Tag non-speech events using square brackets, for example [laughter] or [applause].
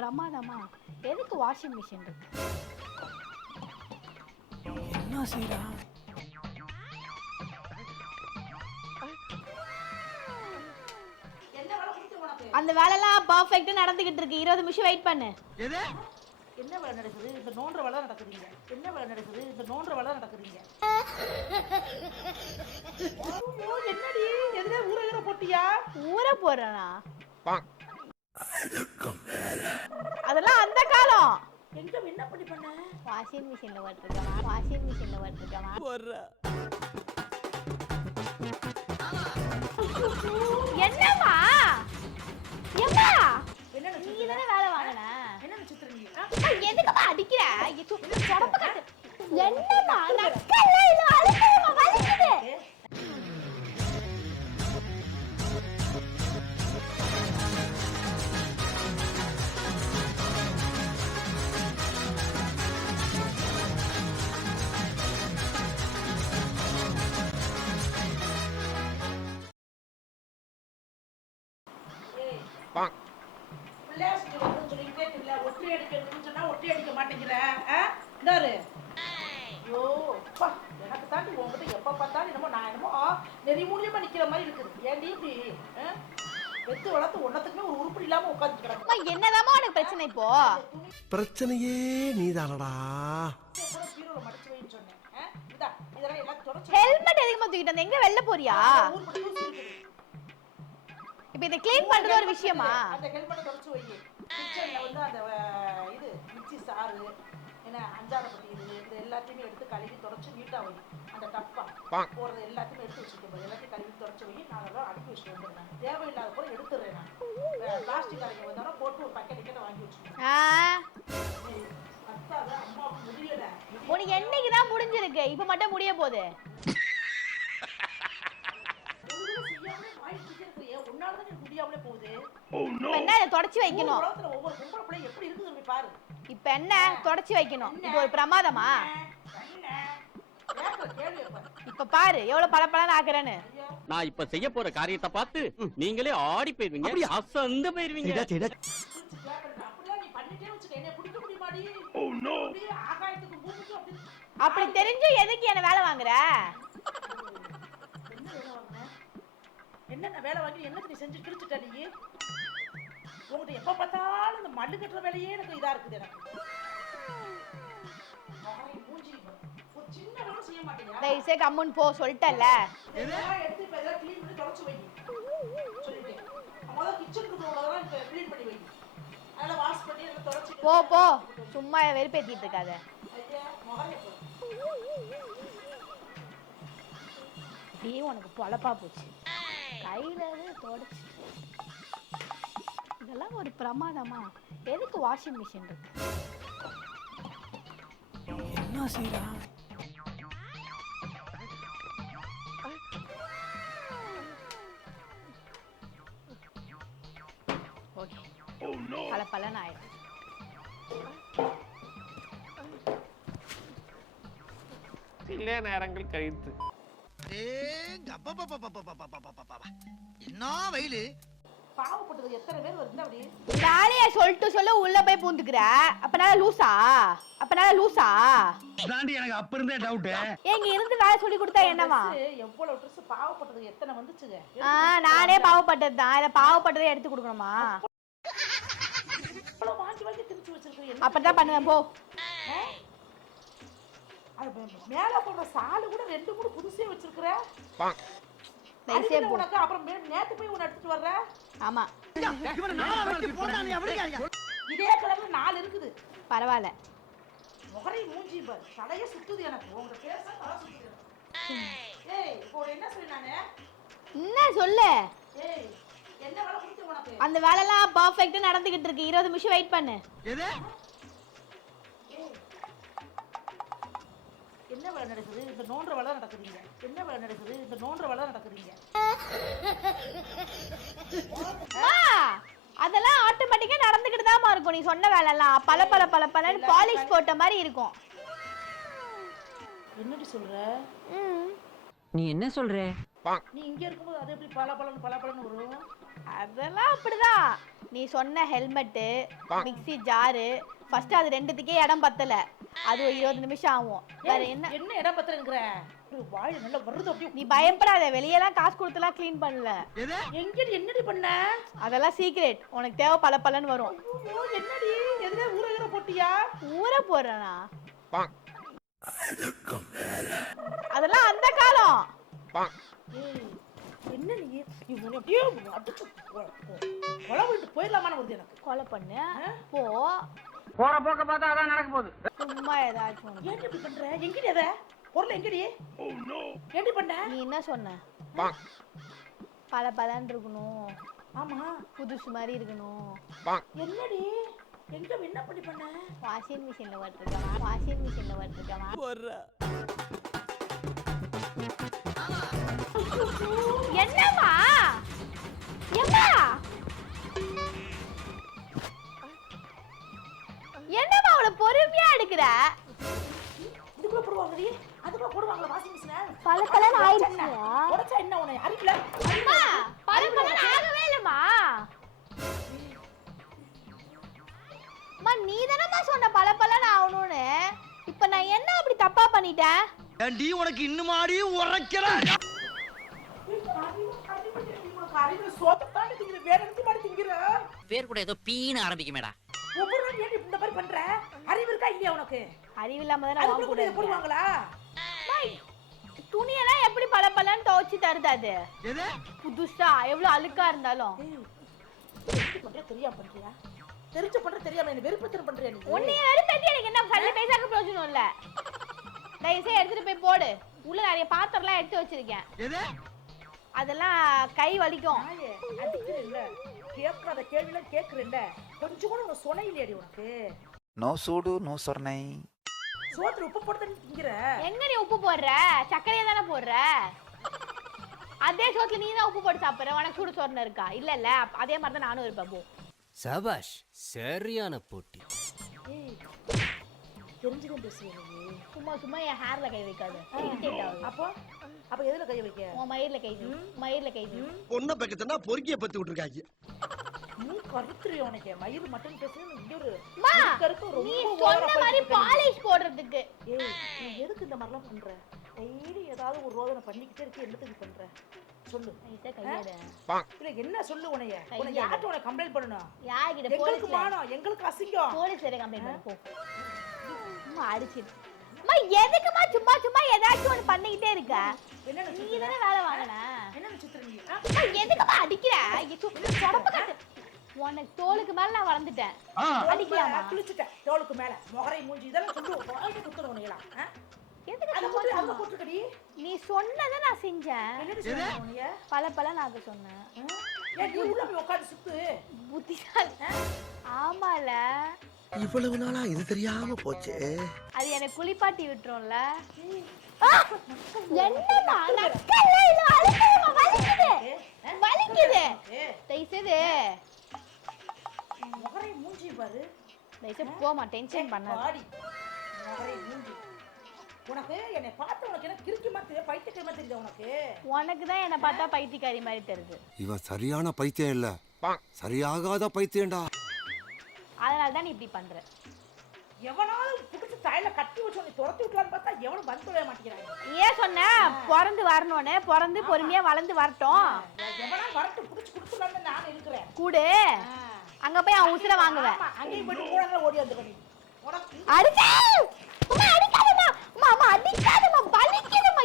பிரமாதமா? எதுக்கு washing machine இருக்கு? என்ன செய்யறா அந்த வேலைலாம் பர்ஃபெக்ட்டா நடந்துகிட்டு இருக்கு. இருபது நிமிஷம் வெயிட் பண்ணு. என்ன வேலை நடக்குது? இந்த நோன்ற வேலை நடக்குதுங்க. என்ன வேலை நடக்குது? இந்த நோன்ற வேலை நடக்குதுங்க. ஐயோ, [laughs] என்னடி? எதுல ஊரகர போட்டியா? ஊற போறேனா அதெல்லாம் அந்த காலம். என்ன பண்ணி பண்ண? வாஷிங் மிஷின்ல வட்டிருக்கமா வாஷிங் மிஷின்ல வட்டிருக்கமா என்னம்மா? எம்மா என்ன நீ தானே வேலை வாங்கின. என்ன நட்சத்திரம் எதுக்கும்மா அடிக்கிற. என்னம்மா? நக்கல்ல எனக்கு தாண்டி உன்கிட்ட எப்ப பார்த்தாலும் என்னமோ நான் என்னமோ ஆ, நெறிமூலியமா நிக்கிற மாதிரி இருக்குது. ஏன்டி இப்படி? பெத்து வளர்த்து ஒன்னத்துக்குமே ஒரு உருப்படி இல்லாம உட்கார்ந்து கிடக்கு. உனக்கு பிரச்சனை இப்போ? பிரச்சனையே நீதானடா. கூட பீரோல மடிச்சு வைன்னு சொன்னேன் ஆ? இந்தா, இதெல்லாம் எல்லாம் தொடச்சு. ஹெல்மெட் வந்த எங்க வெளில போறியா. இப்ப இதை க்ளீன் பண்றது ஒரு விஷயமா? அந்த ஹெல்மெட்டை தொடச்சு வை. கிச்சன்ல வந்து அந்த இது மிக்ஸி சாறு என்ன அஞ்சாத பட்டி இது இது எல்லாத்தையுமே எடுத்து கழுவி தொடச்சு நீட்டா வை. அந்த டப்பா போறது எல்லாத்தையுமே எடுத்து வச்சுக்கோ எல்லாத்தையும் கழுவி தொடச்சு வை. நான் அதெல்லாம் அடுக்கி வச்சுட்டு வந்துடுறேன். தேவையில்லாத கூட எடுத்துடுறேன் நான். பிளாஸ்டிக் அரைக்க வந்தாலும் போட்டு ஒரு பக்கெட் கிட்ட வாங்கி முடியல உனக்கு என்னைக்குதான் முடிஞ்சிருக்கு? இப்ப மட்டும் முடிய போகுது. என்ன இதை தொடச்சு வைக்கணும்? இப்ப என்ன தொடச்சு வைக்கணும்? இது ஒரு பிரமாதமா. இப்ப பாரு எவ்வளவு பளபளன்னு ஆக்குறேன்னு. நான் இப்ப செய்ய போற காரியத்தை பார்த்து நீங்களே ஆடி போயிருவீங்க. அசந்து போயிருவீங்க. பூமிக்கும் அப்படி தெரிஞ்சும் எதுக்கு என்ன வேலை வாங்குற என்ன வேலை வாங்குன? என்னென்ன வேலை வாங்கி என்னத்தை நீ செஞ்சு கிழிச்சிட்ட நீ உங்கள்கிட்ட எப்ப பார்த்தாலும் இந்த மல்லு கட்டுற வேலையே எனக்கு இதா இருக்குது எனக்கு மூஞ்சி ஒரு சின்ன வேலை செய்ய மாட்டேங்க தயவுசே கம்முன்னு போ சொல்லிட்டல இதெல்லாம் எடுத்து இப்ப இதெல்லாம் clean பண்ணி தொடச்சு வை. சொல்லிட்டேன். முதல்ல kitchen room உள்ளதெல்லாம் இப்ப clean பண்ணி வை. அதெல்லாம் wash பண்ணி அதெல்லாம் தொடச்சு போ போ சும்மா வெறுப்பேத்திட்டு இருக்காத. அப்படியே உனக்கு பொழப்பா போச்சு கையில தொடச்சு. இதெல்லாம் ஒரு பிரமாதமா? எதுக்கு வாஷிங் மிஷின் இருக்கு? என்ன செய்யறா ஓகே பல பலன் ஆயிடும் சில நேரங்கள் கழித்து. என்ன வெயிலு? பாவப்பட்டது எத்தனை பேர் வருது அப்படி? வேலைய சொல்லிட்டு சொல்ல உள்ள போய் பூந்துக்கிற. அப்பனால லூசா? அப்பனால லூசா? தாண்டி எனக்கு அப்ப இருந்தே டவுட் எங்க இருந்து வேலை சொல்லி கொடுத்தா என்னவா? எவ்வளவு ட்ரெஸ் பாவப்பட்டது எத்தனை வந்துச்சுங்க? ஆ நானே பாவப்பட்டது தான் இதை பாவப்பட்டதை எடுத்து கொடுக்கணுமா? அப்பதான் பண்ணுவேன் போ. அது மேல போடுற சாலு கூட ரெண்டு மூணு புதுசே வச்சிருக்கிற. உனக்கு? அப்புறம் நேத்து போய் உன்னை எடுத்துட்டு வர்ற? ஆமா. இதே கலர்ல நாலு இருக்குது. பரவாயில்ல. முகரை மூஞ்சி பார் தலைய சுத்துது எனக்கு. உங்க பேச தலை சுத்துது எனக்கு. ஏய் இப்போ ஒரு என்ன சொல்லி நானு? என்ன சொல்லு? ஏய் அந்த வேலைலாம் பர்ஃபெக்ட்டா நடந்துகிட்டு இருக்கு. இருபது நிமிஷம் வெயிட் பண்ணு. வேலை நடக்குது? இந்த நோன்ற வேலை நடக்குதுங்க. என்ன வேலை நடக்குது? இந்த நோன்ற வேலை நடக்குதுங்க. ஆ, அதெல்லாம் ஆட்டோமேட்டிக்கா நடந்துகிட்டு தாமா இருக்கும். நீ சொன்ன வேலைலாம் பல பல பல பலன்னு பாலிஷ் போட்ட மாதிரி இருக்கும். என்னடி சொல்ற? நீ என்ன சொல்ற? நீ இங்க இருக்கும்போது அது எப்படி பல பலன் பல பலன் வரும்? அதெல்லாம் அப்படிதான். நீ சொன்ன ஹெல்மெட்டு மிக்ஸி ஜாரு ஃபர்ஸ்ட் அது ரெண்டுத்துக்கே இடம் பத்தல. அது ஒரு இருபது நிமிஷம் ஆகும். வேற என்ன? என்ன இடம் பத்திரங்கிற? வாய் நல்லா வருது அப்படியே. நீ பயப்படாத வெளியெல்லாம் காசு கொடுத்துலாம் க்ளீன் பண்ணல. எங்கடி என்னடி பண்ண? அதெல்லாம் சீக்ரெட் உனக்கு தேவை பல பலன்னு வரும். என்னடி? எதுல ஊற ஊற போட்டியா? ஊற போடுறேனா? அதெல்லாம் அந்த காலம். என்ன நீ? இவனை அப்படியே அடிச்சு கொ- கொ- கொலை பண்ணிட்டு போயிடலாமான்னு வருது எனக்கு. கொலை பண்ணு. போ. போற போக்க பார்த்தா அதான் நடக்க போகுது. சும்மா ஏதாச்சும் ஒண்ணு. ஏன் இப்படி பண்ற? எங்கடி அத பொருள் எங்கடி? எப்படி பண்ண? நீ என்ன சொன்ன? பல பலன்னு இருக்கணும். ஆமா. புதுசு மாதிரி இருக்கணும். என்னடி? எங்க என்ன பண்ணி பண்ண? வாஷிங் மிஷின்ல வட்டிருக்கவா வாஷிங் மிஷின்ல வட்டிருக்கவா என்னம்மா? எம்மா பொறுமையா எடுக்கிற இதுக்குள்ள போடுவாங்கடி. அதுக்குள்ள போடுவாங்களா வாஷிங் மிஷின. பல பலன்னு ஆயிடுச்சியா உடைச்சா என்ன உன அறிவில அம்மா பல பலன்னு ஆகவே இல்லம்மா. அம்மா நீ தானம்மா சொன்ன பல பலன்னு ஆகணும்னு. இப்ப நான் என்ன அப்படி தப்பா பண்ணிட்டேன்? ஏண்டி உனக்கு உரைக்கிற? எடுத்து மாடி திங்கிற பேர் கூட ஏதோ பீன்னு ஆரம்பிக்குமேடா. ஒவ்வொரு நாள் ஏன் இந்த மாதிரி பண்ற? அறிவு உனக்கு தானே கூட இதை போடுவாங்களா? துணியெல்லாம் எப்படி பல பலன்னு துவைச்சு தருது அது? எது? புதுசா? எவ்வளவு அழுக்கா இருந்தாலும். தெரியாம பண்றியா? தெரிஞ்சு பண்ற தெரியாம என்ன வெறுப்பத்தனம் பண்றியா நீ? உன்னைய வெறுப்பேத்தி எனக்கு என்ன கல்ல பேசாக்க பிரயோஜனம் இல்ல. தயவுசெய்து எடுத்துட்டு போய் போடு. உள்ள நிறைய பாத்திரம்லாம் எடுத்து வச்சிருக்கேன். எது? அதெல்லாம் கை வலிக்கும். கேட்காத கேள்விலாம் கேட்கிறேன்ல. கொஞ்சம் கூட உனக்கு சொனை இல்லையாடி உனக்கு. நோ சூடு நோ சொர்ணை. சோத்துல உப்பு போட்டு திங்கிற? எங்க நீ உப்பு போடுற? சர்க்கரையை தானே போடுற? அதே சோத்துல நீ தான் உப்பு போட்டு சாப்பிடுற? உனக்கு சுடு சோறுன்னு இருக்கா? இல்ல இல்ல. அதே மாதிரி தான் நானும் இருப்பேன் போ. சபாஷ் சரியான போட்டி. ஏய் தெரிஞ்சுதான் பேசுவேன் சும்மா சும்மா என் ஹேர்ல கை வைக்காது. irritate ஆகுது. அப்போ? அப்ப எதுல கைய வைக்க? உன் மயிர்ல கை வை. மயிர்ல கை வை. பொண்ணை பக்கத்துனா பொறுக்கிய பத்து விட்டுருக்காங்க. நீ கருத்துறிய உனக்கு மயிறு மட்டும் பேசுறது இங்க ஒரு கருக்கு ரொம்ப சொன்ன மாதிரி. பாலிஷ் போடுறதுக்கு. ஏய் நீ எதுக்கு இந்த மாதிரிலாம் பண்ற? டெய்லி ஏதாவது ஒரு ரோதனை பண்ணிக்கிட்டே இருக்கு என்னத்துக்கு பண்ற? சொல்லு. இல்ல என்ன சொல்லு உனைய? உனக்கு கம்ப்ளைண்ட் பண்ணணும்? யார்கிட்ட எங்களுக்கு மானம் எங்களுக்கு அசிங்கம். போலீஸ் வரை கம்ப்ளைண்ட் பண்ணு போ. அம்மா அடிச்சிடு அம்மா எதுக்குமா சும்மா சும்மா ஏதாச்சும் ஒண்ணு பண்ணிக்கிட்டே இருக்க? நீ தானே வேலை வாங்கின? என்ன எதுக்குமா அடிக்கிற? காட்டு. உனக்கு தோலுக்கு மேல நான் வளர்ந்துட்டேன். அடிக்கலாமா? குளிச்சுட்டேன். தோலுக்கு மேல. முகரை மூஞ்சி இதெல்லாம் வாழ்க்கை குத்துறோம் போட்டுக்கடி நீ சொன்னதை நான் செஞ்சேன். பல பல நான் சொன்னேன். ஏன் நீ உள்ள போய் உட்காந்து சுத்து. புத்திசாலி. ஆமால. இவ்வளவு நாளா இது தெரியாம போச்சே. அது எனக்கு குளிப்பாட்டி விட்டுரும்ல. ஆ! என்னம்மா? நக்கல்ல இது வலிக்குது. வலிக்குது. ஏ? தயவுசெய்து. முகரை மூஞ்சி பாரு. தயவுசெய்து போமா டென்ஷன் பண்ணாத. பாடி. முகரை மூஞ்சி. உனக்கு என்னை பார்த்து உனக்கு என்ன கிறுக்கி மாதிரி பைத்தியக்கிழமை தெரியுது உனக்கு? உனக்கு தான் என்னை பார்த்தா பைத்தியக்காரி மாதிரி தெரியுது. இவன் சரியான பைத்தியம் இல்ல. சரியாகாத பைத்தியம்டா. அதனால தான் நீ இப்படி பண்ற. எவனாலும் புடிச்சு தலையில கட்டி வச்சு உன்னை துரத்தி விட்டலான்னு பார்த்தா எவனும் வந்து விட மாட்டேங்கிறாங்க. ஏன் சொன்ன? பிறந்து வரணும்னு பிறந்து பொறுமையா வளர்ந்து வரட்டும். எவனாலும் வரட்டு புடிச்சு கொடுத்துடலான்னு நான் இருக்கிறேன். கூடு. அங்க போய் அவன் உசுர வாங்குவேன். அங்கேயும் போய் கூட ஓடி வந்து அடிச்சா! அம்மா அடிக்காதம்மா. அம்மா அடிக்காதம்மா. வலிக்குதும்மா